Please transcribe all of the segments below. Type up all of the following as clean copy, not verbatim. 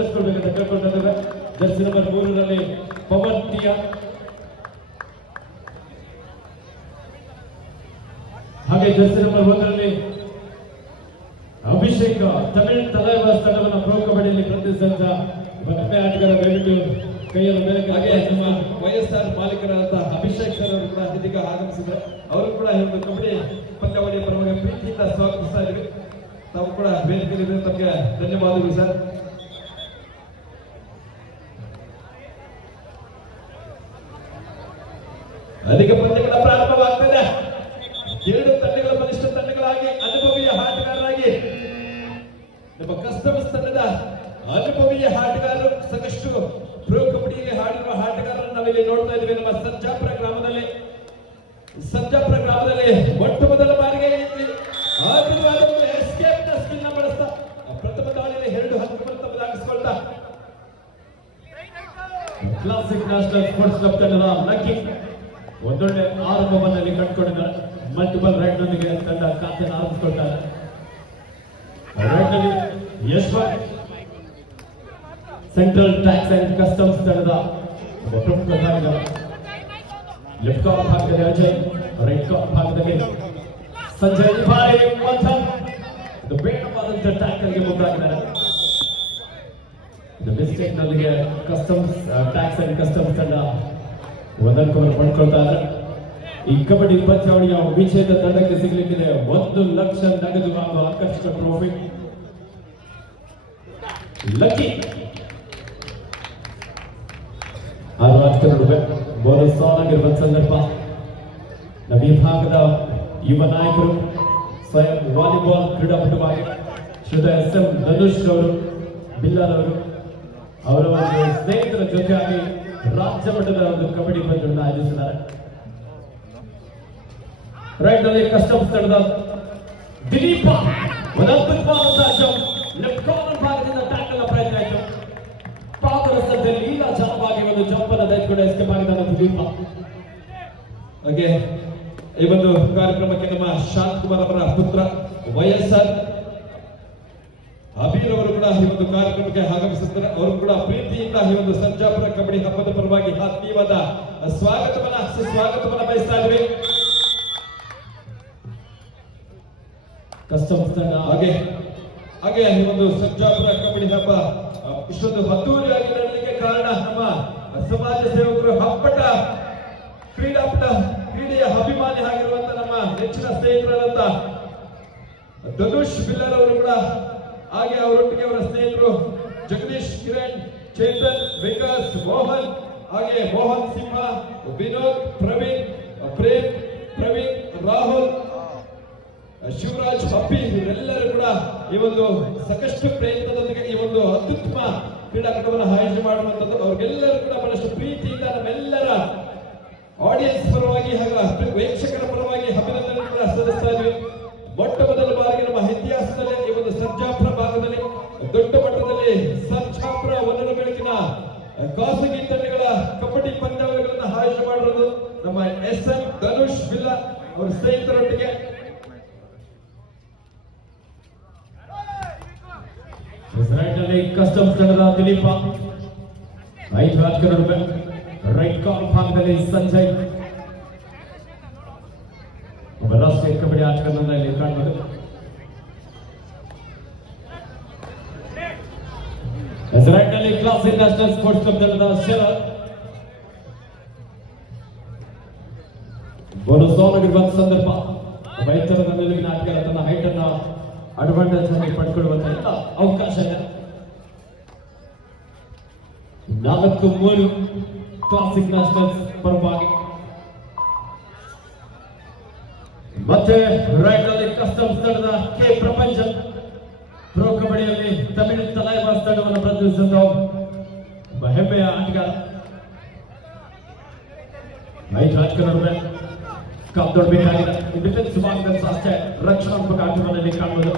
ಸತ್ಕರಿಸಿಕೊಳ್ಬೇಕಂತ ಕೇಳ್ಕೊಳ್ತಿದ್ದೇವೆ. Jersey number 3ರಲ್ಲಿ Pavan ಟಿಯಾ, ಹಾಗೆ Jersey number 1ರಲ್ಲಿ ಅಭಿಷೇಕ್ ತಮಿಳ್ ತಲೈವಾಸ್ ತಂಡವನ್ನು ಪ್ರೊ ಕಬಡ್ಡಿಯಲ್ಲಿ ಪ್ರತಿನಿಧಿಸಿದ ಮಕ್ಕಳ ಆಟಗಾರ. ದಯವಿಟ್ಟು ಕೈಯನ್ನು ಮೇಲೆ ಹಾಗೆ ನಮ್ಮ ವೈಎಸ್ಆರ್ ಮಾಲೀಕರಾದ ಅಭಿಷೇಕ್ ಸರ್ ಅವರು ಕೂಡ ಇದೀಗ ಆಗಮಿಸಿದ್ರು. ಅವರು ಕೂಡ ಕಬಡ್ಡಿ ಪಂದ್ಯಾವಳಿಯ ಪರವಾಗಿ ಪ್ರೀತಿಯಿಂದ ಸ್ವಾಗತಿಸ್ತಾ ಇದ್ದೀವಿ. ತಾವು ಕೂಡ ವೇದಿಕೆಯಲ್ಲಿ ತಮಗೆ ಧನ್ಯವಾದಗಳು ಸರ್. ಅಧಿಕ ಪಂದ್ಯಗಳ ಪ್ರಾರಂಭವಾಗ್ತದೆ. ಎರಡು ತಂಡಗಳ ಬಲಿಷ್ಠ ತಂಡಗಳಾಗಿ ಅನುಭವಿಯ ಆಟಗಾರರಾಗಿ ನಮ್ಮ ಕಸ್ಟಮರ್ಸ್ ತಂಡದ ಅನುಭವಿಯ ಆಟಗಾರರು, ಸಾಕಷ್ಟು ಪ್ರೊ ಕಬಡ್ಡಿಯಲ್ಲಿ ಹಾಡಿರುವ ಆಟಗಾರರನ್ನು ನಾವಿಲ್ಲಿ ನೋಡ್ತಾ ಇದ್ದೀವಿ. ನಮ್ಮ ಸರ್ಜಾಪುರ ಗ್ರಾಮದಲ್ಲಿ ಮೊಟ್ಟ ಮೊದಲ ಬಾರಿಗೆ ಎಸ್ಕೇಪ್ ನ ಸ್ಕಿಲ್ ನ ಬಳಸ್ತಾ ಪ್ರಥಮ ದಾಳಿಯಲ್ಲಿ 2 ಹಂತಗಳನ್ನು ತಮ್ಮದಾಗಿಸಿಕೊಳ್ತಾ ಕ್ಲಾಸಿಕ್ ನ್ಯಾಷನಲ್ ಸ್ಪೋರ್ಟ್ಸ್ ಕ್ಲಬ್ ತಂಡದ ಲಕ್ಕಿ ಒಂದೊಳ್ಳೆ ಆರಂಭವನ್ನಲ್ಲಿ ಕಂಡುಕೊಂಡಿದ್ದಾರೆ. ಮಲ್ಟಿಪಲ್ ರೈಡ್ ನೊಂದಿಗೆ ತಂಡ ಖಾತೆಯನ್ನು ಆರಂಭಿಸಿಕೊಳ್ತಾರೆ. ರೈಡ್ ನಲ್ಲಿ Yashwant central tax and customs ತಂಡದ ಒಬ್ಬ ಪ್ರಮುಖ ದಾಳಿಗಾರ. ಲೆಫ್ಟ್ ಕಾರ್ನರ್ ಭಾಗದಲ್ಲಿ ಅಜಯ್, ರೈಟ್ ಕಾರ್ನರ್ ಭಾಗದಲ್ಲಿ ಸಂಜಯ್ ಭಾರಿ ಇದು ಬೇಡವಾದಂತ ಟ್ಯಾಕಲ್ಗೆ ಮುಂದಾಗಿದ್ದಾರೆ. ಇದು ಮಿಸ್ಟೇಕ್ ನೊಂದಿಗೆ ಕಸ್ಟಮ್ಸ್ ಟ್ಯಾಕ್ಸ್ ಅಂಡ್ ಕಸ್ಟಮ್ಸ್ ತಂಡ ಒಂದಕ್ಕೊಬ್ಬರು ಪಡ್ಕೊಳ್ತಾರೆ. ಈ ಕಬಡ್ಡಿ ಪಂದ್ಯಾವಳಿಯ ವಿಜೇತ ತಂಡಕ್ಕೆ ಸಿಗಲಿಕ್ಕಿದೆ 1 ಲಕ್ಷ ನಗದು ಹಾಗೂ ಆಕರ್ಷಕ ಟ್ರೋಫಿ. ಲಕ್ಕಿ ಬೋನಸ್ ಸಾನ್ ಆಗಿರುವ ಸಂದರ್ಭ ನಮ್ಮ ಈ ಭಾಗದ ಯುವ ನಾಯಕರು, ಸ್ವಯಂ ವಾಲಿಬಾಲ್ ಕ್ರೀಡಾಪಟುವಾಗಿ ಶ್ರೀಯುತ SM ಧನುಷ್ ಅವರು, ಬಿಲ್ಲಾಲ್ ಅವರು, ಅವರ ಒಂದು ಸ್ನೇಹಿತರ ಜೊತೆಯಾಗಿ ರಾಜ್ಯ ಮಟ್ಟದ ಒಂದು ಕಬಡ್ಡಿ ಪಂದ್ಯವನ್ನು ಆಯೋಜಿಸಿದ್ದಾರೆ. ರೈಟ್ ನಲ್ಲಿ ಕಸ್ಟಮ್ಸ್ ತಂಡದ ದಿಲೀಪ ಒಂದು ಅದ್ಭುತವಾದಂತಹ ಜಂಪ್, ಲೆಫ್ಟ್ ಕಾರ್ನರ್ ಭಾಗದಿಂದ ಟ್ಯಾಕಲ್ ಪ್ರಯತ್ನ ಆಯಿತು. ಪಾದದ ಸ್ಥಳದಲ್ಲಿ ಲೀಲಾಚಾರವಾಗಿ ಒಂದು ಜಂಪ್ ಅನ್ನು ತೆಗೆದುಕೊಂಡು ಎಸ್ಕೇಪ್ ಆಗಿದ್ದಾರೆ ದಿಲೀಪ. ಹಾಗೆ ಈ ಒಂದು ಕಾರ್ಯಕ್ರಮಕ್ಕೆ ನಮ್ಮ ಶಾಂತ್ ಕುಮಾರ್ ಅವರ ಪುತ್ರ ವೈಎಸ್ಆರ್ ಅಬೀರ್ ಅವರು ಕೂಡ ಈ ಒಂದು ಕಾರ್ಯಕ್ರಮಕ್ಕೆ ಆಗಮಿಸುತ್ತಾರೆ. ಅವರು ಕೂಡ ಪ್ರೀತಿಯಿಂದ ಈ ಒಂದು ಸರ್ಜಾಪುರ ಕಬಡ್ಡಿ ಹಬ್ಬದ ಪರವಾಗಿ ಆತ್ಮೀಯವಾದ ಸುಸ್ವಾಗತವನ್ನ ಬಯಸ್ತಾ ಇದ್ವಿ. ಕಸ್ಟಮ್ಸ್ ತಂಡ ಹಾಗೆ ಈ ಒಂದು ಸರ್ಜಾಪುರ ಕಬಡ್ಡಿ ಹಬ್ಬ ಇಷ್ಟೊಂದು ಅದ್ದೂರಿಯಾಗಿ ನಡೆಯಲಿಕ್ಕೆ ಕಾರಣ ನಮ್ಮ ಸಮಾಜ ಸೇವಕರು, ಕ್ರೀಡೆಯ ಅಭಿಮಾನಿ ಆಗಿರುವಂತ ನಮ್ಮ ನೆಚ್ಚಿನ ಸ್ನೇಹಿತರಾದಂತ ಧನುಷ್ ಬಿಲ್ಲರ್ ಅವರು ಕೂಡ, ಹಾಗೆ ಅವರೊಟ್ಟಿಗೆ ಅವರ ಸ್ನೇಹಿತರು ಜಗದೀಶ್, ಕಿರಣ್, ಚೇತನ್, ವಿಕಾಸ್, ಮೋಹನ್, ಹಾಗೆ ಮೋಹನ್ ಸಿಂಹ, ವಿನೋದ್, ಪ್ರವೀಣ್, ರಾಹುಲ್, ಶಿವರಾಜ್, ಹಪ್ಪಿ ಇವರೆಲ್ಲರೂ ಕೂಡ ಈ ಒಂದು ಸಾಕಷ್ಟು ಪ್ರಯತ್ನದೊಂದಿಗೆ ಈ ಒಂದು ಅತ್ಯುತ್ತಮ ಕ್ರೀಡಾಕೂಟವನ್ನು ಆಯೋಜನೆ ಮಾಡುವಂಥದ್ದು. ಅವ್ರಿಗೆಲ್ಲರೂ ಕೂಡ ಬಹಳಷ್ಟು ಪ್ರೀತಿಯಿಂದ ನಮ್ಮೆಲ್ಲರ ಆಡಿಯನ್ಸ್ ಪರವಾಗಿ ಹಾಗೂ ವೀಕ್ಷಕರ ಪರವಾಗಿ ಅಭಿನಂದನೆ ಕೂಡ ಸಲ್ಲಿಸ್ತಾ ಇದ್ವಿ. ಮೊಟ್ಟ ಮೊದಲ ಬಾರಿಗೆ ನಮ್ಮ ಇತಿಹಾಸದಲ್ಲಿ ಈ ಒಂದು ಸರ್ಜಾಪುರ ಭಾಗದಲ್ಲಿ ದೊಡ್ಡ ಮಟ್ಟದಲ್ಲಿ ಸರ್ಜಾಪುರ ಒನ್ನರ ಬೆಳಕಿನ ಖಾಸಗಿ ತಂಡಗಳ ಕಬಡ್ಡಿ ಪಂದ್ಯಾವಳಿಗಳನ್ನು ಆಯೋಜನೆ ಮಾಡಿರೋದು ನಮ್ಮ SM ಧನುಷ್ ಬಿಲ್ಲಾ ಅವರ ಸ್ನೇಹಿತರೊಟ್ಟಿಗೆ. ರೈಟ್ ನಲ್ಲಿ ಕಸ್ಟಮ್ಸ್ ತಂಡದ ದಿಲೀಪ, 5 ಆಟಗಾರರು. ರೈಟ್ ಕಾರ್ನರ್ ಭಾಗದಲ್ಲಿ ಸಂಜಯ್, ಒಬ್ಬ ರಾಷ್ಟ್ರೀಯ ಕಬಡ್ಡಿ ಆಟಗಾರರನ್ನ ಇಲ್ಲಿ ಕಾಣಬಹುದು. ರೈಟ್ ನಲ್ಲಿ ಕ್ಲಾಸಿಕ್ ನ್ಯಾಷನಲ್ ಸ್ಪೋರ್ಟ್ಸ್ ಕ್ಲಬ್ ತಂಡದ ಶರತ್, ಬೋನಸ್ ಸಾನ್ ಆಗಿರುವಂತಹ ಸಂದರ್ಭ. ಒಬ್ಬ ಎತ್ತರದ ನಿಲುವಿನ ಆಟಗಾರ ತನ್ನ ಹೈಟ್ ಅನ್ನ ಅಡ್ವಾಂಟೇಜ್ ಆಗಿ ಪಡ್ಕೊಳ್ಳುವಂತ ಅವಕಾಶ ಇದೆ. 4-3 ಕ್ಲಾಸಿಕ್ ನ್ಯಾಷನಲ್ಸ್ ಪರವಾಗಿ. ಮತ್ತೆ ರೈಟ್ ನಲ್ಲಿ ಕಸ್ಟಮ್ಸ್ ತಂಡದ ಕೆ ಪ್ರಪಂಚನ್, ಪ್ರೊ ಕಬಡ್ಡಿಯಲ್ಲಿ ತಮಿಳು ತಲೈವಾಸ್ ತಂಡವನ್ನು ಪ್ರತಿನಿಧಿಸಿದ ಒಬ್ಬ ಹೆಮ್ಮೆಯ ಆಟಗಾರ. 5 ಆಟಗಾರರು ಕಾಪಾಡಬೇಕಾಗಿದೆ. ಡಿಫೆನ್ಸ್ ಭಾಗದಲ್ಲಿ ಅಷ್ಟೇ ರಕ್ಷಣಾತ್ಮಕ ಆಟಗಳಲ್ಲಿ ಕಾಣಬಹುದು.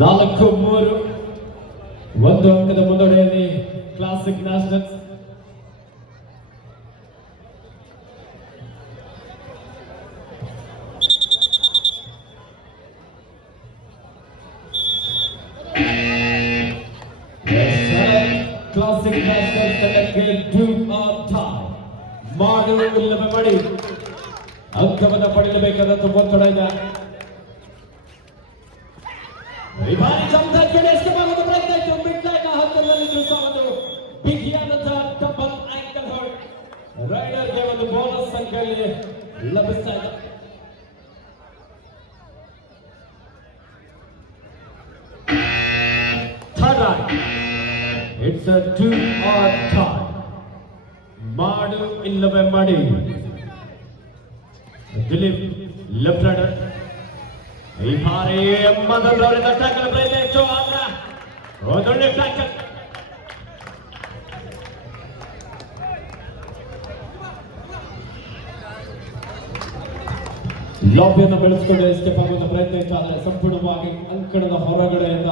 ನಾಲ್ಕು 3 ಒಂದು ಅಂಕದ ಮುನ್ನಡೆಯಲ್ಲಿ ಕ್ಲಾಸಿಕ್ ನ್ಯಾಷನಲ್ಸ್. ಕ್ಲಾಸಿಕ್ ನ್ಯಾಷನಲ್ಸ್ ತಂಡಕ್ಕೆ ಡೂ ಆರ್ ಟೈ ಮಾಡು ಇಲ್ಲವೇ ಮಾಡಿ ಅಂಕವನ್ನು ಪಡೆಯಬೇಕಾದಂತ ಒತ್ತಡ ಇದೆ. ಈ ಬಾರಿ ಜಮದಾರ್ಪೇಟೆ ಎಸ್ಕೇಪ್ ಆಗೋದು ಪ್ರಯತ್ನ ಇತ್ತು. ಮಿಡ್ ಲೈನ್ ಹತ್ತಿರದಲ್ಲಿ ಒಂದು ಬಿಗಿಯಾದಂತಹ ಡಬಲ್ ಆಂಕಲ್ ಹರ್ಟ್ ರೈಡರ್ಗೆ ಒಂದು ಬೋನಸ್ ಅಂಕಲ್ಲಿ ಲಭಿಸ್ತಾ ಇದೆ. Third ride, it's a do or tie ಮಾಡು ಇಲ್ಲವೇ ಮಾಡಿ. ದಿಲೀಪ್ ಲೆಫ್ಟ್ ರೈಡರ್ ಈ ಬಾರಿ ಮೊದಲವರಿಂದ ಟ್ಯಾಕಲ್ ಪ್ರಯತ್ನ ಇತ್ತು. ಆದ್ರೆ ಒಂದೊಳ್ಳೆ ಟ್ಯಾಕಲ್. ಲಾಬಿಯನ್ನು ಬೆಳೆಸಿಕೊಂಡು ಎಸ್ಕೇಪ್ ಆಗುವಂತ ಪ್ರಯತ್ನ ಇತ್ತು. ಆದರೆ ಸಂಪೂರ್ಣವಾಗಿ ಅಂಕಣದ ಹೊರಗಡೆಯಿಂದ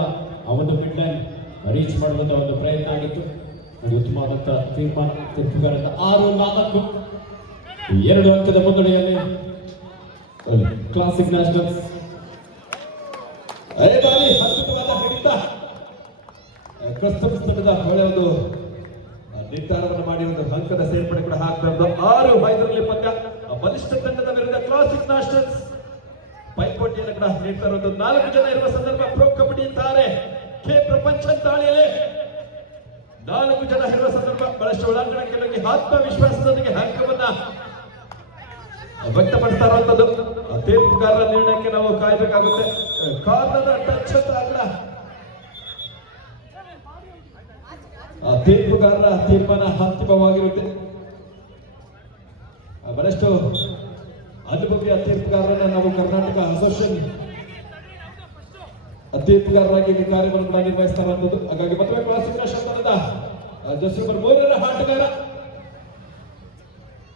ಆ ಒಂದು ಮಿಡ್ ಲೈನ್ ರೀಚ್ ಮಾಡುವಂತ ಒಂದು ಪ್ರಯತ್ನ ಆಗಿತ್ತು. ಅದು ಉತ್ತಮವಾದಂತ ತೀರ್ಮಾನ ತೀರ್ಪುಗಾರರಿಂದ 6-4 2 ಅಂಕದ ಮುನ್ನಡೆಯಲ್ಲಿ ಕ್ಲಾಸಿಕ್ ನ್ಯಾಷನಲ್ಸ್. ಬಾರಿ ಅದ್ಭುತವಾದ ಹಿಡಿತ ಕಸ್ಟಮ್ಸ್ ತಂಡದ ಒಳ್ಳೆಯ ಒಂದು ನಿರ್ಧಾರವನ್ನು ಮಾಡಿ ಒಂದು ಅಂಕದ ಸೇರ್ಪಡೆ ಕೂಡ ಹಾಕಬಾರದು. 6-5 ಪಂದ್ಯ ಬಲಿಷ್ಠ ತಂಡದ ವಿರುದ್ಧ ಕ್ಲಾಸಿಕ್ ನ್ಯಾಷನಲ್ಸ್ ಪೈಪೋಟಿಯನ್ನು ಕೂಡ ನೀಡ್ತಾ ಇರುವುದು. 4 ಜನ ಇರುವ ಸಂದರ್ಭ ಪ್ರೊ ಕಬಡ್ಡಿ ತಾರೆ ಕೆ ಪ್ರಪಂಚ ದಾಳಿಯಲ್ಲಿ 4 ಜನ ಇರುವ ಸಂದರ್ಭ ಬಹಳಷ್ಟು ಒಳಾಂಗಣಕ್ಕೆ ನುಗ್ಗಿ ಆತ್ಮವಿಶ್ವಾಸದೊಂದಿಗೆ ಅಂಕವನ್ನ ವ್ಯಕ್ತಪಡಿಸ್ತಾ ಇರುವಂತದ್ದು. ತೀರ್ಪುಗಾರರ ನಿರ್ಣಯಕ್ಕೆ ನಾವು ಕಾಯಬೇಕಾಗುತ್ತೆ. ಕಾರ್ನರ್ ಟಚ್ ಆಗಲ್ಲ, ತೀರ್ಪುಗಾರರ ತೀರ್ಮಾನ ಅಂತಿಮವಾಗಿರುತ್ತೆ. ಬಹಳಷ್ಟು ಅನುಭವಿಯ ತೀರ್ಪುಗಾರರನ್ನ ನಾವು ಕರ್ನಾಟಕ ಅಸೋಸಿಯೇಷನ್ ತೀರ್ಪುಗಾರರಾಗಿ ಇಲ್ಲಿ ಕಾರ್ಯವನ್ನು ಕೂಡ ನಿರ್ವಹಿಸ್ತಾ ಇರುವಂತದ್ದು. ಹಾಗಾಗಿ ಮತ್ತೊಮ್ಮೆ ಕ್ಲಾಸಿಕ್ ನ್ಯಾಷನಲ್ ಜರ್ಸಿ ನಂಬರ್ 3 ಆಟಗಾರ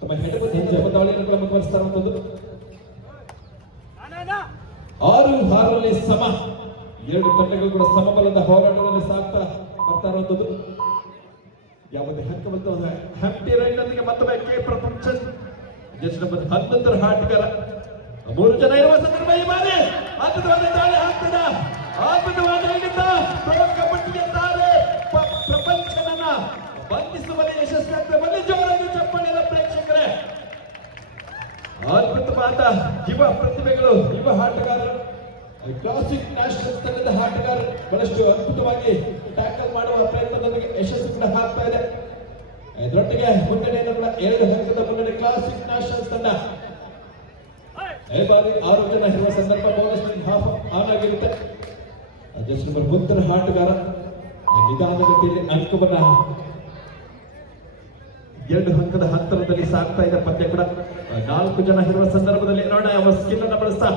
ತಮ್ಮ ಹೆಡಬದಿ ದಾಳಿಯನ್ನು ಕೂಡ ಮುಂದುವರಿಸ್ತಾ ಇರುವಂತದ್ದು. 6-6 ಸಮ. 2 ತಂಡಗಳು ಕೂಡ ಸಮಬಲದ ಹೋರಾಟದಲ್ಲಿ ಸಾಗ್ತಾ ಬರ್ತಾ ಇರುವಂತದ್ದು. ಯಾವುದೇ ಹಕ್ಕ ಬಂತು ಹ್ಯಾಂಟಿ ರೈಡ್ನೊಂದಿಗೆ ಮತ್ತೊಮ್ಮೆ ಕೆ ಪ್ರಪಂಚ ಜರ್ಸಿ ನಂಬರ್ 11 ಆಟಗಾರ. 3 ಜನ ಇರುವ ಸಂದರ್ಭ ಈ ಬಾರಿ ಅದ್ಭುತವಾದ ದಾಳಿ ಆಗ್ತದ. ಅದ್ಭುತವಾದ ಹಿಡಿತ ಕಬಡ್ಡಿಯ ತಾರೆ ಪ್ರಪಂಚನನ್ನ ಬಂಧಿಸುವಲ್ಲಿ ಯಶಸ್ವಿಯಾಗ್ತದೆ. ಜೋರಾಗಿ ಚಪ್ಪಾಳೆಯ ಪ್ರೇಕ್ಷಕರೇ, ಅದ್ಭುತವಾದ ಯುವ ಪ್ರತಿಭೆಗಳು, ಯುವ ಆಟಗಾರರು, ಕ್ಲಾಸಿಕ್ ನ್ಯಾಷನಲ್ಸ್ ತಂಡದ ಆಟಗಾರರು ಬಹಳಷ್ಟು ಅದ್ಭುತವಾಗಿ ಟ್ಯಾಕಲ್ ಮಾಡುವ ಪ್ರಯತ್ನದೊಂದಿಗೆ ಯಶಸ್ಸು ಕೂಡ ಆಗ್ತಾ ಇದೆ. ಇದರೊಟ್ಟಿಗೆ ಮುನ್ನಡೆಯನ್ನು ಕೂಡ 2 ಅಂಕದ ಮುನ್ನಡೆ ಕ್ಲಾಸಿಕ್ ನ್ಯಾಷನಲ್ಸ್ ತಂಡ. ಈ ಬಾರಿ 6 ಜನ ಇರುವ ಸಂದರ್ಭ ಬೋನಸ್ ಹಾಫ್ ಆನ್ ಆಗಿರುತ್ತೆ. ಜಸ್ಟ್ ನಂಬರ್ 1 ಆಟಗಾರ ನಿಧಾನಗತಿಯಲ್ಲಿ ಅಂಕವನ್ನ 2 ಅಂಕದ ಅಂತರದಲ್ಲಿ ಸಾಗ್ತಾ ಇದೆ ಪಂದ್ಯ ಕೂಡ. 4 ಜನ ಇರುವ ಸಂದರ್ಭದಲ್ಲಿ ನೋಡೋಣ ಯಾವ ಸ್ಕಿಲ್ ಅನ್ನ ಬಳಸ್ತಾ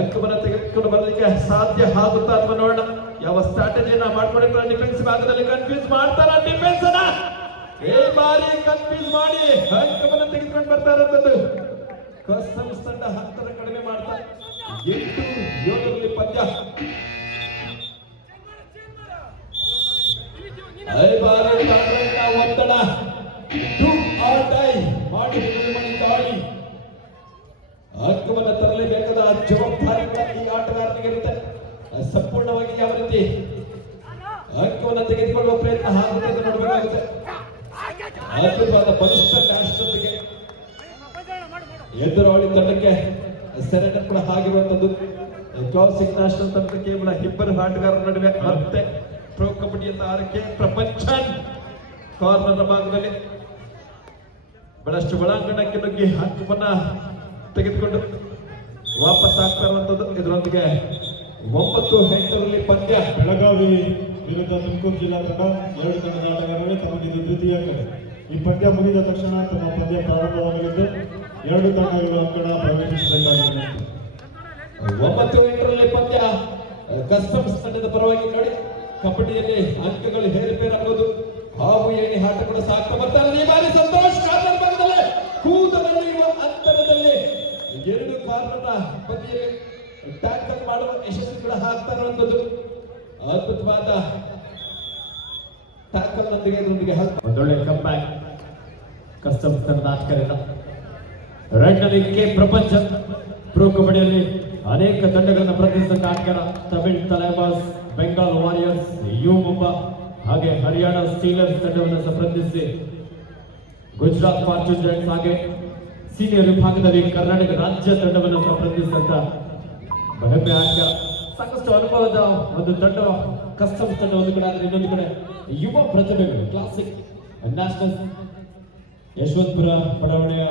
ಅಂಕವನ್ನ ತೆಗೆದುಕೊಂಡು ಬರಲಿಕ್ಕೆ ಸಾಧ್ಯ ಆಗುತ್ತಾ ಅಥವಾ ನೋಡೋಣ ಯಾವ ಸ್ಟ್ರಾಟಜಿಯನ್ನ ಮಾಡ್ಕೊಂಡಿರ್ತಾರೆ. ಡಿಫೆನ್ಸ್ ಭಾಗದಲ್ಲಿ ಕನ್ಫ್ಯೂಸ್ ಮಾಡ್ತಾರ ಡಿಫೆನ್ಸ್ ಅನ್ನ. ಈ ಬಾರಿ ಕನ್ಫ್ಯೂಸ್ ಮಾಡಿ ಅಂಕವನ್ನ ತೆಗೆದುಕೊಂಡು ಬರ್ತಾ ಇರೋದು. ಕಸ್ಟಮ್ಸ್ ತಂಡ ಅಂತರ ಕಡಿಮೆ ಮಾಡ್ತಾ 8-7 ಪಂದ್ಯ. ಈ ಬಾರಿ ಒತ್ತಡ ಡೂ ಆರ್ ಡೈ ಮಾಡಿ ದಾಳಿ ಅಂಕವನ್ನು ತರಲೇಬೇಕಾದ ಜವಾಬ್ದಾರಿ ಕೂಡ ಈ ಆಟಗಾರನಿಗೆ ಇರುತ್ತೆ. ಸಂಪೂರ್ಣವಾಗಿ ಯಾವ ರೀತಿ ಅಂಕವನ್ನು ತೆಗೆದುಕೊಳ್ಳುವ ಪ್ರಯತ್ನ ಆಗುತ್ತೆ ಅಂತ ನೋಡಬೇಕಾಗುತ್ತೆ. ಅದ್ಭುತವಾದ ಬಲಿಷ್ಠ ನ್ಯಾಷನಲ್ಗೆ ಎದುರಾಳಿ ತಂಡಕ್ಕೆ ಸೆರೆಂಡರ್ ಕೂಡ ಆಗಿರುವಂತದ್ದು. ಕ್ಲಾಸಿಕ್ ನ್ಯಾಷನಲ್ ತಂಡ ಕೇವಲ 2 ಆಟಗಾರರ ನಡುವೆ ಮತ್ತೆ ಪ್ರೊ ಕಬಡ್ಡಿ ಅಂತ ಆರಕ್ಕೆ ಪ್ರಪಂಚ ಕಾರ್ನರ್ ಭಾಗದಲ್ಲಿ ಬಹಳಷ್ಟು ಒಳಾಂಗಣಕ್ಕೆ ನುಗ್ಗಿ ಅಂಕವನ್ನ ತೆಗೆದುಕೊಂಡು ವಾಪಸ್ ಆಗ್ತಾ ಇರುವಂತದ್ದು. ಇದರೊಂದಿಗೆ 9-8 ಪಂದ್ಯ. ಬೆಳಗಾವಿ ವಿರುದ್ಧ ತುಮಕೂರು ಜಿಲ್ಲಾ ತಂಡ 2 ತಂಡದ ಆಟಗಾರರೇ ತಮಗೆ ದ್ವಿತೀಯ ಅಂಕ. ಈ ಪಂದ್ಯ ಮುಗಿದ ತಕ್ಷಣ ತಮ್ಮ ಪಂದ್ಯ ಪ್ರಾರಂಭವಾಗಲಿದ್ದು 2 ತಂಡಗಳು ಅಂಕಣ ಪ್ರವೇಶಿಸಬೇಕಾಗಿದೆ. 9-8 ಪಂದ್ಯ ಕಸ್ಟಮ್ಸ್ ತಂಡದ ಪರವಾಗಿ ನೋಡಿ. ಕಬಡ್ಡಿಯಲ್ಲಿ ಅಂಕಗಳು ಹೇರುಪೇರಾಗುವುದು. ಹಾವು ಏಣಿ ಆಟ ಕೂಡ ಸಾಕ್ತಾ ಬರ್ತಾರೆ. ಈ ಬಾರಿ ಸಂತೋಷ್ ಕಾರ್ನರ್ ಭಾಗದಲ್ಲಿ ಕೂದಲಿರುವ ಅಂತರದಲ್ಲಿ 2 ಕಾರ್ನರ್ ಬದಿಯಲ್ಲಿ ಟ್ಯಾಕಲ್ ಮಾಡುವ ಯಶಸ್ಸು ಕೂಡ ಆಗ್ತಾ ಇರುವಂತದ್ದು. ಅದ್ಭುತವಾದ ಟ್ಯಾಕಲ್ ನೊಂದಿಗೆ ಇದರೊಂದಿಗೆ ಹೆಲ್ಪ್. ಒಂದೊಳ್ಳೆ ಕಂಬ್ಯಾಕ್ ಕಸ್ಟಮ್ಸ್ ತಂಡದ ಆಟಗಾರರಿಂದ. ರೈಟ್ ನಲ್ಲಿ ಕೆ ಪ್ರಪಂಚ ಪ್ರೋ ಕಬಡ್ಡಿಯಲ್ಲಿ ಅನೇಕ ತಂಡಗಳನ್ನು ಪ್ರತಿನಿಧಿಸಿದ ಆಟಗಾರ. ತಮಿಳ್ ತಲೈವಾಸ್, ಬೆಂಗಾಲ್ ವಾರಿಯರ್ಸ್, ಯು ಮುಂಬಾ ಹಾಗೆ ಹರಿಯಾಣ ಸ್ಟೀಲರ್ಸ್ ತಂಡವನ್ನು ಸಹ ಪ್ರತಿನಿಧಿಸಿ ಗುಜರಾತ್ ಫಾರ್ಚೂನ್ ಜೈಂಟ್ಸ್ ಹಾಗೆ ಸೀನಿಯರ್ ವಿಭಾಗದಲ್ಲಿ ಕರ್ನಾಟಕ ರಾಜ್ಯ ತಂಡವನ್ನು ಸಹ ಪ್ರತಿನಿಧಿಸಿದಂತ ಹೆಮ್ಮೆ ಆಟಗಾರ. ಸಾಕಷ್ಟು ಅನುಭವದ ಒಂದು ತಂಡ ಕಸ್ಟಮ್ಸ್ ತಂಡ ಒಂದು ಕಡೆ ಆದರೆ ಇನ್ನೊಂದು ಕಡೆ ಯುವ ಪ್ರತಿಭೆಗಳು ಕ್ಲಾಸಿಕ್ ನ್ಯಾಷನಲ್ ಯಶವಂತಪುರ ಬಡಾವಣೆಯ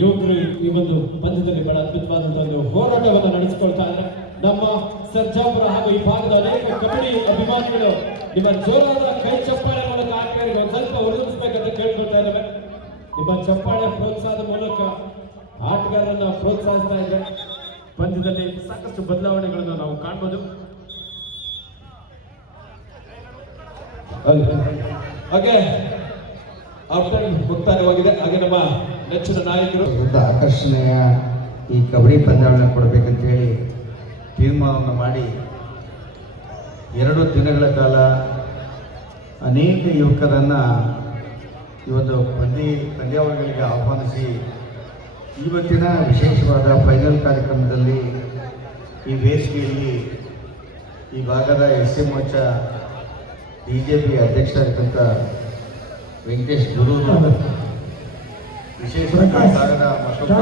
ಯುವಕರು ಈ ಒಂದು ಪಂದ್ಯದಲ್ಲಿ ಬಹಳ ಅದ್ಭುತವಾದಂತಹ ಒಂದು ಹೋರಾಟವನ್ನು ನಡೆಸಿಕೊಳ್ತಾ ಇದ್ದಾರೆ. ನಮ್ಮ ಸರ್ಜಾಪುರ ಹಾಗೂ ಈ ಭಾಗದ ಅನೇಕ ಕಬಡ್ಡಿ ಅಭಿಮಾನಿಗಳು ನಿಮ್ಮ ಜೋರಾದ ಕೈ ಚಪ್ಪಾಳೆ ಮೂಲಕ ಆಟಗಾರರಿಗೆ ಒಂದು ಸ್ವಲ್ಪ ಹೊರಡಿಸಬೇಕಂತ ಕೇಳ್ಕೊಳ್ತಾ ಇದ್ದಾರೆ. ನಿಮ್ಮ ಚಪ್ಪಾಳೆ ಪ್ರೋತ್ಸಾಹದ ಮೂಲಕ ಆಟಗಾರರನ್ನ ಪ್ರೋತ್ಸಾಹಿಸ್ತಾ ಇದ್ದಾರೆ. ಪಂದ್ಯದಲ್ಲಿ ಸಾಕಷ್ಟು ಬದಲಾವಣೆಗಳನ್ನು ನಾವು ಕಾಣಬಹುದು. ಹಾಗೆ ಮುಕ್ತಾಯವಾಗಿದೆ. ಹಾಗೆ ನಮ್ಮ ನೆಚ್ಚಿನ ನಾಯಕರು ಆಕರ್ಷಣೆಯ ಈ ಕಬಡ್ಡಿ ಪಂದ್ಯಾವಳಿನ ಕೊಡಬೇಕಂತ ಹೇಳಿ ತೀರ್ಮಾನವನ್ನು ಮಾಡಿ 2 ದಿನಗಳ ಕಾಲ ಅನೇಕ ಯುವಕರನ್ನು ಈ ಒಂದು ಪಂದ್ಯಾವಳಿಗಳಿಗೆ ಆಹ್ವಾನಿಸಿ ಇವತ್ತಿನ ವಿಶೇಷವಾದ ಫೈನಲ್ ಕಾರ್ಯಕ್ರಮದಲ್ಲಿ ಈ ವೇದಿಕೆಯಲ್ಲಿ ಈ ಭಾಗದ ಎಸ್.ಸಿ. ಮೋರ್ಚಾ ಬಿಜೆಪಿ ಅಧ್ಯಕ್ಷರಾಗಿದ್ದಂಥ ವೆಂಕಟೇಶ್ ಗುರು, ವಿಶೇಷವಾಗಿ ಭಾಗದ ಮತ್ತೊಬ್ಬ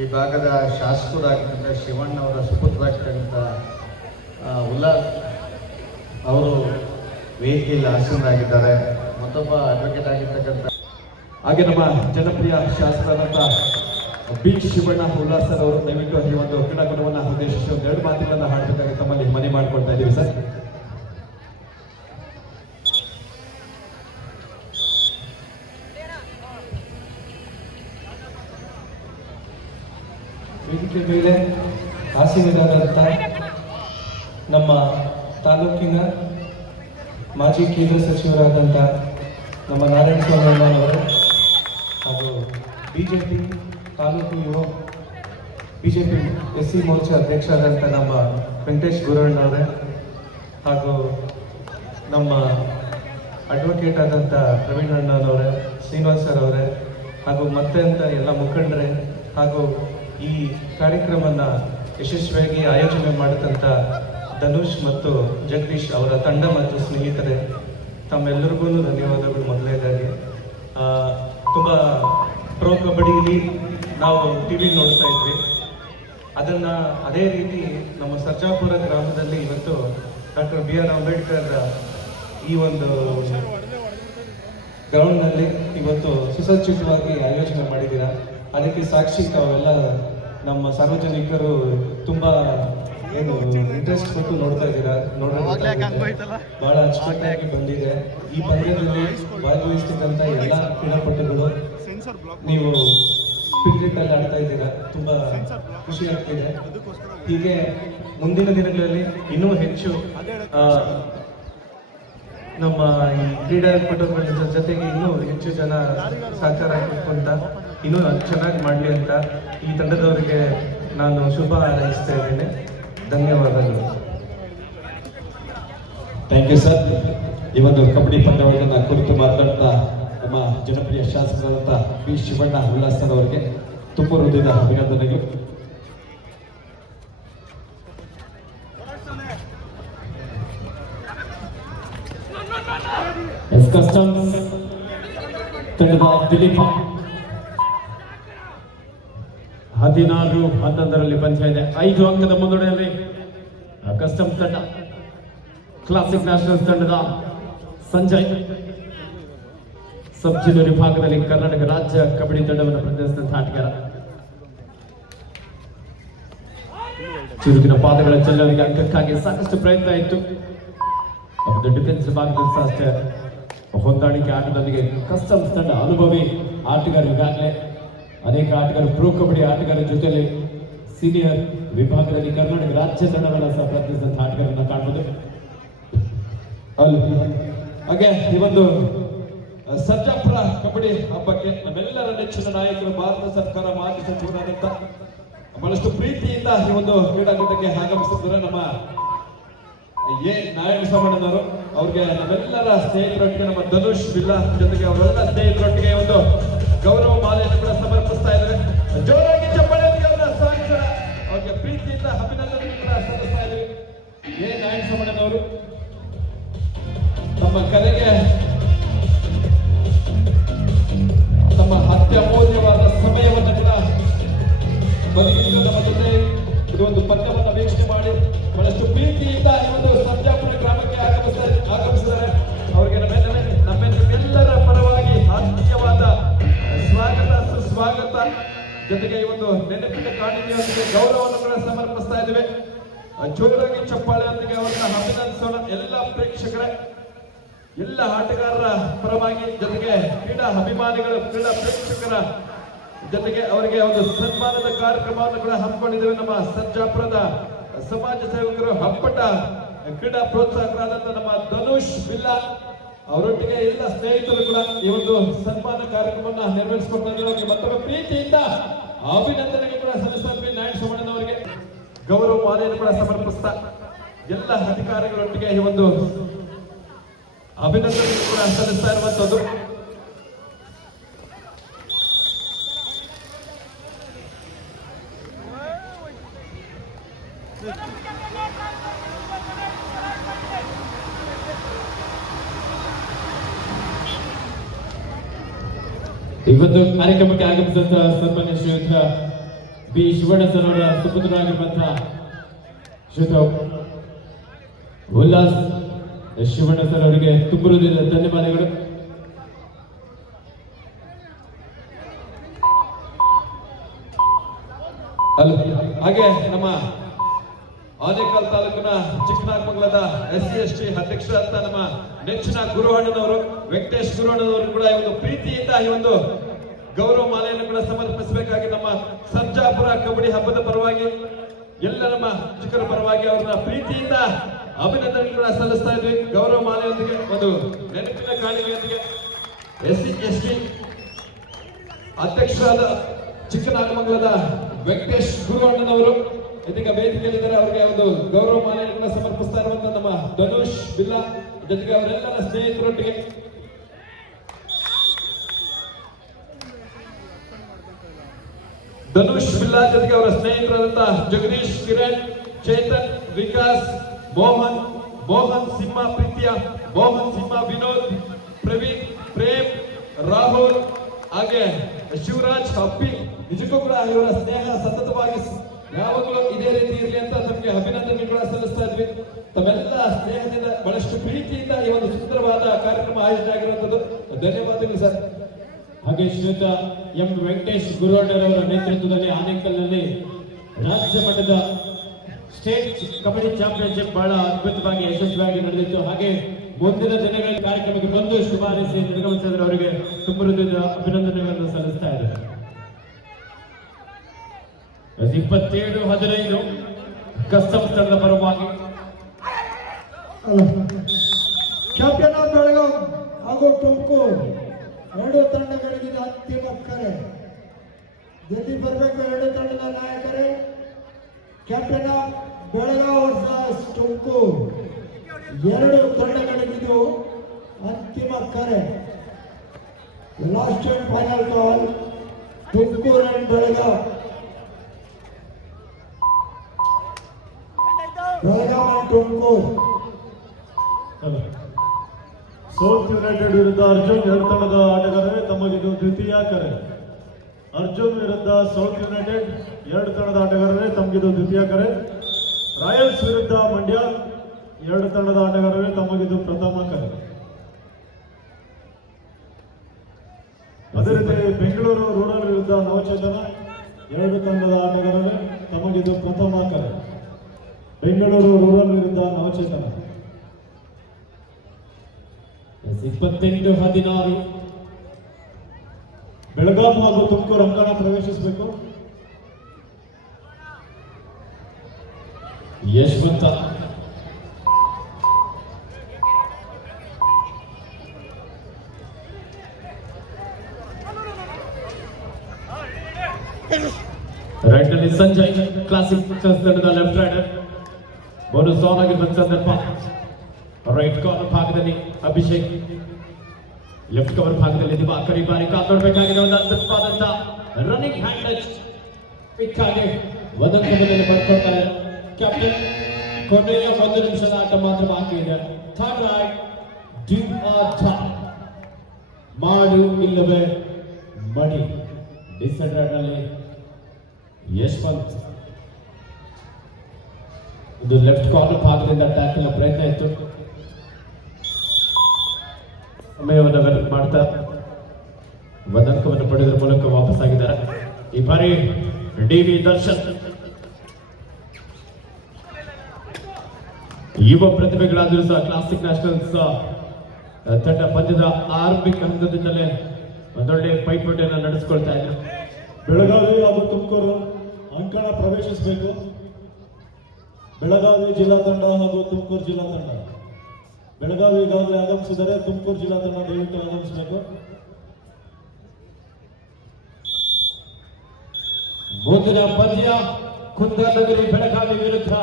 ಈ ಭಾಗದ ಶಾಸಕರಾಗಿದ್ದಂಥ ಶಿವಣ್ಣವರ ಸುಪುತ್ರರಾಗಿರ್ತಕ್ಕಂಥ ಉಲ್ಲಾಸ್ ಅವರು ವೇದಿಕೆಯಲ್ಲಿ ಆಸೀನರಾಗಿದ್ದಾರೆ. ಮತ್ತೊಬ್ಬ ಅಡ್ವೊಕೇಟ್ ಆಗಿರ್ತಕ್ಕಂಥ ಹಾಗೆ ನಮ್ಮ ಜನಪ್ರಿಯ ಶಾಸಕರಾದಂಥ ಬಿ ಶಿವಣ್ಣ ಉಲ್ಲಾಸ್ ಸರ್ ಅವರು ದಯವಿಟ್ಟು ಈ ಒಂದು ಕ್ರೀಡಾಕೂಟವನ್ನು ಉದ್ದೇಶಿಸಿ 2 ಮಾತುಗಳನ್ನು ಹಾಡಬೇಕಾಗಿ ತಮ್ಮಲ್ಲಿ ಮನವಿ ಮಾಡಿಕೊಳ್ತಾ ಇದ್ದೀವಿ ಸರ್. ವೇದಿಕೆ ಮೇಲೆ ಆಸೀನರಾದಂಥ ನಮ್ಮ ತಾಲೂಕಿನ ಮಾಜಿ ಕೇಂದ್ರ ಸಚಿವರಾದಂಥ ನಮ್ಮ ನಾರಾಯಣಸ್ವಾಮಿ ಅವರು ಹಾಗೂ BJP taluk BJP SC. Morcha ಅಧ್ಯಕ್ಷರಾದಂಥ ನಮ್ಮ ವೆಂಕಟೇಶ್ ಗುರಣ್ಣವರೇ ಹಾಗೂ ನಮ್ಮ ಅಡ್ವೊಕೇಟ್ ಆದಂಥ ಪ್ರವೀಣ್ ಅಣ್ಣನವರೇ, ಶ್ರೀನಿವಾಸ್ ಸರ್ ಅವರೇ ಹಾಗೂ ಮತ್ತೆ ಅಂತ ಎಲ್ಲ ಮುಖಂಡರೇ ಹಾಗೂ ಈ ಕಾರ್ಯಕ್ರಮನ ಯಶಸ್ವಿಯಾಗಿ ಆಯೋಜನೆ ಮಾಡಿದಂಥ ಧನುಷ್ ಮತ್ತು ಜಗದೀಶ್ ಅವರ ತಂಡ ಮತ್ತು ಸ್ನೇಹಿತರೆ, ತಮ್ಮೆಲ್ಲರಿಗೂ ಧನ್ಯವಾದಗಳು. ಮೊದಲನೇದಾಗಿ ತುಂಬ ಪ್ರೋ ಕಬಡ್ಡಿಲಿ ನಾವು ಟಿವಿ ನೋಡ್ತಾ ಇದ್ವಿ. ಅದನ್ನು ಅದೇ ರೀತಿ ನಮ್ಮ ಸರ್ಜಾಪುರ ಗ್ರಾಮದಲ್ಲಿ ಇವತ್ತು ಡಾಕ್ಟರ್ ಬಿ.ಆರ್. ಅಂಬೇಡ್ಕರ್ ಈ ಒಂದು ಗ್ರೌಂಡ್ನಲ್ಲಿ ಇವತ್ತು ಸುಸಜ್ಜಿತವಾಗಿ ಆಯೋಜನೆ ಮಾಡಿದ್ದೀರಾ. ಅದಕ್ಕೆ ಸಾಕ್ಷಿ ತಾವೆಲ್ಲ ನಮ್ಮ ಸಾರ್ವಜನಿಕರು ತುಂಬ ಇಂಟ್ರೆಸ್ಟ್ ಕೊಟ್ಟು ನೋಡ್ತಾ ಇದ್ದೀರಾ. ಬಹಳ ಅಚ್ಚುಕಟ್ಟಾಗಿ ಬಂದಿದೆ. ಈ ಪಂದ್ಯದಲ್ಲಿ ಭಾಗವಹಿಸ್ತಿದ್ದಂಥ ಎಲ್ಲ ಕ್ರೀಡಾಪಟುಗಳು ನೀವು ಸ್ಪಿರಿಟ್ ಅಲ್ಲಿ ಆಡ್ತಾ ಇದ್ದೀರಾ. ತುಂಬ ಖುಷಿ ಆಗ್ತಿದೆ. ಹೀಗೆ ಮುಂದಿನ ದಿನಗಳಲ್ಲಿ ಇನ್ನೂ ಹೆಚ್ಚು ನಮ್ಮ ಈ ಕ್ರೀಡಾಪಟುಗಳ ಜೊತೆಗೆ ಇನ್ನೂ ಹೆಚ್ಚು ಜನ ಸಹಕಾರ ಕೊಟ್ಕೊಂತ ಇನ್ನೂ ಚೆನ್ನಾಗಿ ಮಾಡಲಿ ಅಂತ ಈ ತಂಡದವರಿಗೆ ನಾನು ಶುಭ ಹಾರೈಸ್ತಾ ಇದ್ದೇನೆ. ಧನ್ಯವಾದಗಳು. Thank you sir. ಈ ಒಂದು ಕಬಡ್ಡಿ ಪಂದ್ಯಾವಳಿಯನ್ನು ಕುರಿತು ಮಾತನಾಡ್ತಾ ನಮ್ಮ ಜನಪ್ರಿಯ ಶಾಸಕರಾದಂಥ ಬಿ ಶಿವಣ್ಣ ಉಲ್ಲಾಸ್ ಸರ್ ಅವರಿಗೆ ತುಂಬ ಹೃದಯದ ಅಭಿನಂದನೆಗಳು. ಕಸ್ಟಮ್ಸ್ ತಂಡದ ದಿಲೀಪ 16-11ರಲ್ಲಿ ಪಂದ್ಯ ಇದೆ. 5 ಅಂಕದ ಮುನ್ನಡೆಯಲ್ಲಿ ಕಸ್ಟಮ್ಸ್ ತಂಡ. ಕ್ಲಾಸಿಕ್ ನ್ಯಾಷನಲ್ಸ್ ತಂಡದ ಸಂಜಯ್ ಸಬ್ ಜೂನಿಯರ್ ವಿಭಾಗದಲ್ಲಿ ಕರ್ನಾಟಕ ರಾಜ್ಯ ಕಬಡ್ಡಿ ತಂಡವನ್ನು ಪ್ರತಿನಿಧಿಸಿದಂತಹ ಆಟಗಾರ. ಚುರುಕಿನ ಪಾದಗಳ ಚಲನೆಗೆ ಅಂಕಕ್ಕಾಗಿ ಸಾಕಷ್ಟು ಪ್ರಯತ್ನ ಇತ್ತು. ಒಂದು ಡಿಫೆನ್ಸ್ ವಿಭಾಗದಲ್ಲಿ ಸಹ ಅಷ್ಟೇ ಹೊಂದಾಣಿಕೆ ಆಟದೊಂದಿಗೆ ಕಸ್ಟಮ್ಸ್ ತಂಡ ಅನುಭವಿ ಆಟಗಾರ. ಈಗಾಗಲೇ ಅನೇಕ ಆಟಗಾರರು ಪ್ರೋ ಕಬಡ್ಡಿ ಆಟಗಾರರ ಜೊತೆಯಲ್ಲಿ ಸೀನಿಯರ್ ವಿಭಾಗದಲ್ಲಿ ಕರ್ನಾಟಕ ರಾಜ್ಯ ತಂಡವನ್ನು ಸಹ ಪ್ರತಿನಿಧಿಸಿದಂತಹ ಆಟಗಾರರನ್ನು ಕಾಣಬಹುದು. ಹಾಗೆ ಈ ಒಂದು ಸರ್ಜಾಪುರ ಕಬಡ್ಡಿ ಹಬ್ಬಕ್ಕೆ ನಮ್ಮೆಲ್ಲರ ನೆಚ್ಚಿನ ನಾಯಕರು ಭಾರತ ಸರ್ಕಾರ ಮಾಜಿ ಸಚಿವರಾದಂಥ ಬಹಳಷ್ಟು ಪ್ರೀತಿಯಿಂದ ಈ ಒಂದು ಕ್ರೀಡಾಕೂಟಕ್ಕೆ ಆಗಮಿಸಿದ್ದಾರೆ ನಮ್ಮ ಎ ನಾರಾಯಣ ಸಾಮಣ್ಣನವರು ಅವ್ರಿಗೆ ನಮ್ಮೆಲ್ಲರ ಸ್ನೇಹಿತರೊಟ್ಟಿಗೆ ನಮ್ಮ ಧನುಷ್ ಬಿಲ್ಲಾ ಜೊತೆಗೆ ಅವರೆಲ್ಲ ಸ್ನೇಹಿತರೊಟ್ಟಿಗೆ ಒಂದು ಗೌರವ ಮಾಲೆಯನ್ನು ಕೂಡ ಸಮರ್ಪಿಸ್ತಾ ಇದ್ದಾರೆ. ಜೋರಾಗಿ ಚಪ್ಪಾಳೆಯೊಂದಿಗೆ ಅವರ ಸ್ವಾಗತ ಅವ್ರಿಗೆ ಪ್ರೀತಿಯಿಂದ ಅಭಿನಂದನೆ ಕೂಡ ಸಲ್ಲಿಸ್ತಾ ಇದ್ದೀವಿ. ಎ ನಾರಾಯಣ ಸಾಮಣ್ಣನವರು ತಮ್ಮ ಕಲೆಗೆ ತಮ್ಮ ಅತ್ಯಮೂಲ್ಯವಾದ ಸಮಯವನ್ನು ಕೂಡ ಬದುಕಿದ್ದು ನಮ್ಮ ಜೊತೆ ಇದು ಒಂದು ಪದ್ಯವನ್ನು ವೀಕ್ಷಣೆ ಮಾಡಿ ಬಹಳಷ್ಟು ಪ್ರೀತಿಯಿಂದ ಈ ಒಂದು ಸರ್ಜಾಪುರ ಗ್ರಾಮಕ್ಕೆ ಆಗಮಿಸಿದ್ದಾರೆ. ಅವರಿಗೆ ನಮ್ಮೆಲ್ಲರ ಪರವಾಗಿ ಆತ್ಮೀಯವಾದ ಸ್ವಾಗತ ಸುಸ್ವಾಗತ ಜೊತೆಗೆ ಈ ಒಂದು ನೆನಪಿನ ಕಾಣಿಕೆಯೊಂದಿಗೆ ಗೌರವವನ್ನು ಕೂಡ ಸಮರ್ಪಿಸ್ತಾ ಇದ್ದೇವೆ. ಜೋರಾಗಿ ಚಪ್ಪಾಳೆಯೊಂದಿಗೆ ಅವರನ್ನ ಅಭಿನಂದಿಸೋಣ. ಎಲ್ಲ ಪ್ರೇಕ್ಷಕರೇ, ಎಲ್ಲ ಆಟಗಾರರ ಪರವಾಗಿ ಜೊತೆಗೆ ಕ್ರೀಡಾ ಅಭಿಮಾನಿಗಳು, ಕ್ರೀಡಾ ಪ್ರೇಕ್ಷಕರ ಜೊತೆಗೆ ಅವರಿಗೆ ಒಂದು ಸನ್ಮಾನದ ಕಾರ್ಯಕ್ರಮವನ್ನು ಕೂಡ ಹಮ್ಮಿಕೊಂಡಿದ್ದೇವೆ. ನಮ್ಮ ಸರ್ಜಾಪುರದ ಸಮಾಜ ಸೇವಕರು, ಹಬ್ಬಟ ಕ್ರೀಡಾ ಪ್ರೋತ್ಸಾಹಕರಾದಂತ ನಮ್ಮ ಧನುಷ್ ಬಿಲ್ಲಾ ಅವರೊಟ್ಟಿಗೆ ಎಲ್ಲ ಸ್ನೇಹಿತರು ಕೂಡ ಈ ಒಂದು ಸನ್ಮಾನ ಕಾರ್ಯಕ್ರಮವನ್ನು ನೆರವೇರಿಸಿಕೊಂಡು ಅವರಿಗೆ ಮತ್ತೊಮ್ಮೆ ಪ್ರೀತಿಯಿಂದ ಅಭಿನಂದನೆಗೆ ಕೂಡ ಸಲ್ಲಿಸ್ತಾ ಇದ್ವಿ. ನಾರಾಯಣ ಸೋಮಣ್ಣನವರಿಗೆ ಗೌರವ ಮಾಲೆಯನ್ನು ಕೂಡ ಸಮರ್ಪಿಸ್ತಾ ಎಲ್ಲ ಅಧಿಕಾರಿಗಳೊಟ್ಟಿಗೆ ಈ ಒಂದು ಅಭಿನಂದನೆ ಕೂಡ ಸಲ್ಲಿಸ್ತಾ ಇರುವಂತದ್ದು. ಇವತ್ತು ಕಾರ್ಯಕ್ರಮಕ್ಕೆ ಆಗಮಿಸಿದಂತಹ ಸನ್ಮಾನ್ಯ ಶ್ರೀಯುತ ಬಿ ಶಿವಣ್ಣ ಸರ್ ಅವರ ಸುಪುತ್ರರಾಗಿರುವಂತಹ ಶ್ರೀಯುತ ಉಲ್ಲಾಸ್ ಶಿವಣ್ಣ ಸರ್ ಅವರಿಗೆ ತುಂಬ ಹೃದಯದ ಧನ್ಯವಾದಗಳು. ಹಾಗೆ ನಮ್ಮ ಆನೇಕಲ್ ತಾಲೂಕಿನ ಚಿಕ್ಕನಾಗಮಂಗಲದ SC/ST ಅಧ್ಯಕ್ಷರಾದ ನಮ್ಮ ನೆಚ್ಚಿನ ಗುರುವಣ್ಣನವರು, ವೆಂಕಟೇಶ್ ಗುರುವಣ್ಣನವರು ಕೂಡ ಈ ಒಂದು ಪ್ರೀತಿಯಿಂದ ಈ ಒಂದು ಗೌರವ ಮಾಲೆಯನ್ನು ಕೂಡ ಸಮರ್ಪಿಸಬೇಕಾಗಿ ನಮ್ಮ ಸರ್ಜಾಪುರ ಕಬಡ್ಡಿ ಹಬ್ಬದ ಪರವಾಗಿ ಎಲ್ಲ ನಮ್ಮ ಚಿಕ್ಕರ ಪರವಾಗಿ ಅವರನ್ನ ಪ್ರೀತಿಯಿಂದ ಅಭಿನಂದನೆ ಕೂಡ ಸಲ್ಲಿಸ್ತಾ ಇದ್ವಿ. ಗೌರವ ಮಾಲೆಯೊಂದಿಗೆ ಒಂದು ನೆನಪಿನ ಕಾಣಿಕೆಯೊಂದಿಗೆ SC/ST ಅಧ್ಯಕ್ಷರಾದ ಚಿಕ್ಕನಾಗಮಂಗಲದ ವೆಂಕಟೇಶ್ ಗುರುವಣ್ಣನವರು ಇದೀಗ ವೇದಿಕೆಯಲ್ಲಿದ್ದಾರೆ. ಅವರಿಗೆ ಒಂದು ಗೌರವ ಮಾಲೆಯನ್ನು ಕೂಡ ಸಮರ್ಪಿಸ್ತಾ ಇರುವಂತಹ ನಮ್ಮ ಧನುಷ್ ಬಿಲ್ಲಾ ಜೊತೆಗೆ ಅವರೆಲ್ಲರ ಸ್ನೇಹಿತರೊಟ್ಟಿಗೆ ಧನುಷ್ ಬಿಲ್ಲಾ ಜೊತೆಗೆ ಅವರ ಸ್ನೇಹಿತರಾದಂತಹ ಜಗದೀಶ್, ಕಿರಣ್, ಚೇತನ್, ವಿಕಾಸ್, ಮೋಹನ್ ಸಿಂಹ ಪ್ರೀತಿಯ, ಮೋಹನ್ ಸಿಂಹ, ವಿನೋದ್, ಪ್ರವೀಣ್, ಪ್ರೇಮ್, ರಾಹುಲ್ ಹಾಗೆ ಶಿವರಾಜ್ ಹಪ್ಪಿ. ನಿಜಕ್ಕೂ ಕೂಡ ಇವರ ಸ್ನೇಹ ಸತತವಾಗಿ ಯಾವಾಗಲೂ ಇದೇ ರೀತಿ ಇರಲಿ ಅಂತ ತಮಗೆ ಅಭಿನಂದನೆ ಕೂಡ ಸಲ್ಲಿಸ್ತಾ ಇದ್ವಿ. ತಮ್ಮೆಲ್ಲ ಸ್ನೇಹದಿಂದ ಬಹಳಷ್ಟು ಪ್ರೀತಿಯಿಂದ ಈ ಒಂದು ಸುಂದರವಾದ ಕಾರ್ಯಕ್ರಮ ಆಯೋಜನೆ ಆಗಿರುವಂತದ್ದು. ಧನ್ಯವಾದಗಳು ಸರ್. ಹಾಗೆ ಶ್ರೀಯುತ ಎಂ ವೆಂಕಟೇಶ್ ಗುರುವಣ್ಣರವರ ನೇತೃತ್ವದಲ್ಲಿ ಆನೇಕಲ್ನಲ್ಲಿ ರಾಜ್ಯ ಮಟ್ಟದ ಸ್ಟೇಟ್ ಕಬಡ್ಡಿ ಚಾಂಪಿಯನ್ಶಿಪ್ ಬಹಳ ಅದ್ಭುತವಾಗಿ ಯಶಸ್ವಿಯಾಗಿ ನಡೆದಿತ್ತು. ಹಾಗೆ ಮುಂದಿನ ದಿನಗಳ ಕಾರ್ಯಕ್ರಮಕ್ಕೆ ಬಂದು ಶುಭ ಹಾರೈಸಿ ನಿರ್ಗಮಿಸಿದರೆ ಅವರಿಗೆ ತುಂಬ ಹೃದಯದ ಅಭಿನಂದನೆಗಳನ್ನು ಸಲ್ಲಿಸ್ತಾ ಇದ್ದಾರೆ. 27-15 ಕಸ್ಟಮ್ಸ್ ತಂಡದ ಪರವಾಗಿ ಚಾಂಪಿಯನ್ ಆಫ್ ಬೆಳಗಾವಿ ಹಾಗೂ ತುಮಕೂರು ಎರಡು ತಂಡಗಳಿಗೆ ಅಂತಿಮ ಕರೆ. ಗೆದ್ದು ಬರಬೇಕು ಎರಡು ತಂಡದ ನಾಯಕರೇ. Champion of Belagavi versus Tumakuru ಎರಡು ತಂಡಗಳಿಗಿದು ಅಂತಿಮ ಕರೆ. Last and final call Tumakuru and Belagavi. Belagavi Tumakuru. South United ವಿರುದ್ಧ ಅರ್ಜುನ್ ಎರಡು ತಂಡದ ಆಟಗಾರರೇ ತಮಗಿದು ದ್ವಿತೀಯ ಕರೆ. ಅರ್ಜುನ್ ವಿರುದ್ಧ ಸೌತ್ ಯುನೈಟೆಡ್ ಎರಡು ತಂಡದ ಆಟಗಾರರೇ ತಮಗಿದು ದ್ವಿತೀಯ ಕರೆ. ರಾಯಲ್ಸ್ ವಿರುದ್ಧ ಮಂಡ್ಯ ಎರಡು ತಂಡದ ಆಟಗಾರರೇ ತಮಗಿದು ಪ್ರಥಮ ಕರೆ. ಅದೇ ರೀತಿ ಬೆಂಗಳೂರು ರೂರಲ್ ವಿರುದ್ಧ ನವಚೇತನ ಎರಡು ತಂಡದ ಆಟಗಾರರೇ ತಮಗಿದು ಪ್ರಥಮ ಕರೆ. ಬೆಂಗಳೂರು ರೂರಲ್ ವಿರುದ್ಧ ನವಚೇತನ. 28-16 ಬೆಳಗಾವಿ ಹಾಗೂ ತುಮಕೂರು ಅಂಕಣ ಪ್ರವೇಶಿಸಬೇಕು. ಯಶವಂತ ರೈಟ್ ನಲ್ಲಿ ಸಂಜಯ್ ಕ್ಲಾಸಿಕ್ ತಂಡದ ಲೆಫ್ಟ್ ರೈಡರ್. ಬೋನಸ್ ಆನ್ ಆಗಿರುವಂತ ಸಂದರ್ಭ. ರೈಟ್ ಕಾರ್ನರ್ ಭಾಗದಲ್ಲಿ ಅಭಿಷೇಕ್, ಲೆಫ್ಟ್ ಕವರ್ ಭಾಗದಲ್ಲಿ ದಿವಾಕರ್ ಈ ಬಾರಿ ಕಾಪಾಡಬೇಕಾಗಿದೆ. ಒಂದು ಅದ್ಭುತವಾದಂತ ರನ್ನಿಂಗ್ ಹ್ಯಾಂಡ್ ಟಚ್ ಪಿಕ್ ಆಗಿ ಒಂದೊಂದು ಬರ್ಕೊಳ್ತಾರೆ ಕ್ಯಾಪ್ಟನ್. ಕೊನೆಯ 1 ನಿಮಿಷದ ಆಟ ಮಾತ್ರ ಬಾಕಿ ಇದೆ. Third raid, do or die, ಮಾಡು ಇಲ್ಲವೇ ಮಡಿ. ಡಿಸೆಂಡರ್ ನಲ್ಲಿ ಯಶವಂತ್ ಒಂದು ಲೆಫ್ಟ್ ಕಾರ್ನರ್ ಭಾಗದಿಂದ ಟ್ಯಾಕಲ್ ಪ್ರಯತ್ನ ಇತ್ತು. ಸಮಯವನ್ನು ವ್ಯರ್ಥ ಮಾಡ್ತಾ ಒಂದು ಅಂಕವನ್ನು ಪಡೆಯುವುದರ ಮೂಲಕ ವಾಪಸ್ ಆಗಿದ್ದಾರೆ. ಈ ಬಾರಿ ಡಿ.ವಿ. ದರ್ಶನ್ ಯುವ ಪ್ರತಿಭೆಗಳಾದರೂ ಸಹ ಕ್ಲಾಸಿಕ್ ನ್ಯಾಷನಲ್ಸ್ ತಂಡ ಪಂದ್ಯದ ಆರಂಭಿಕ ಹಂತದಿಂದಲೇ ಒಂದೊಳ್ಳೆ ಪೈಪೋಟಿಯನ್ನು ನಡೆಸಿಕೊಳ್ತಾ ಇದ್ರು. ಬೆಳಗಾವಿ ಹಾಗೂ ತುಮಕೂರು ಅಂಕಣ ಪ್ರವೇಶಿಸಬೇಕು. ಬೆಳಗಾವಿ ಜಿಲ್ಲಾ ತಂಡ ಹಾಗೂ ತುಮಕೂರು ಜಿಲ್ಲಾ ತಂಡ. ಬೆಳಗಾವಿ ಈಗಾಗಲೇ ಆಗಮಿಸಿದರೆ, ತುಮಕೂರು ಜಿಲ್ಲಾ ತಂಡ ದಯವಿಟ್ಟು ಆಗಮಿಸಬೇಕು. ಮುಂದಿನ ಪಂದ್ಯ ಕುಂದಾನಗರಿ ಬೆಳಗಾವಿ ವಿರುದ್ಧ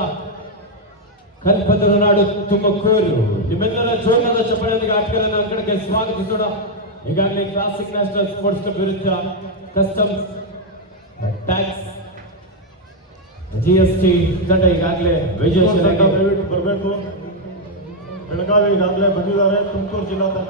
ಕಲ್ಪತರು ನಾಡು ತುಮಕೂರು. ನಿಮ್ಮೆಲ್ಲರ ಜೋರಾದ ಚಪ್ಪಾಳೆಯೊಂದಿಗೆ ಆಟಗಾರನ ಅಂಕಣಕ್ಕೆ ಸ್ವಾಗತಿಸೋಣ. ಈಗಾಗಲೇ ಕ್ಲಾಸಿಕ್ ನ್ಯಾಷನಲ್ ಸ್ಪೋರ್ಟ್ಸ್ ಕ್ಲಬ್ ವಿರುದ್ಧ ಕಸ್ಟಮ್ಸ್, ಟ್ಯಾಕ್ಸ್, GST ತಂಡ ಈಗಾಗಲೇ ದಯವಿಟ್ಟು ಬರಬೇಕು. ಬೆಳಗಾವಿ ಈಗಾಗಲೇ ಬಂದಿದ್ದಾರೆ. ತುಮಕೂರು ಜಿಲ್ಲಾ ತಂಡ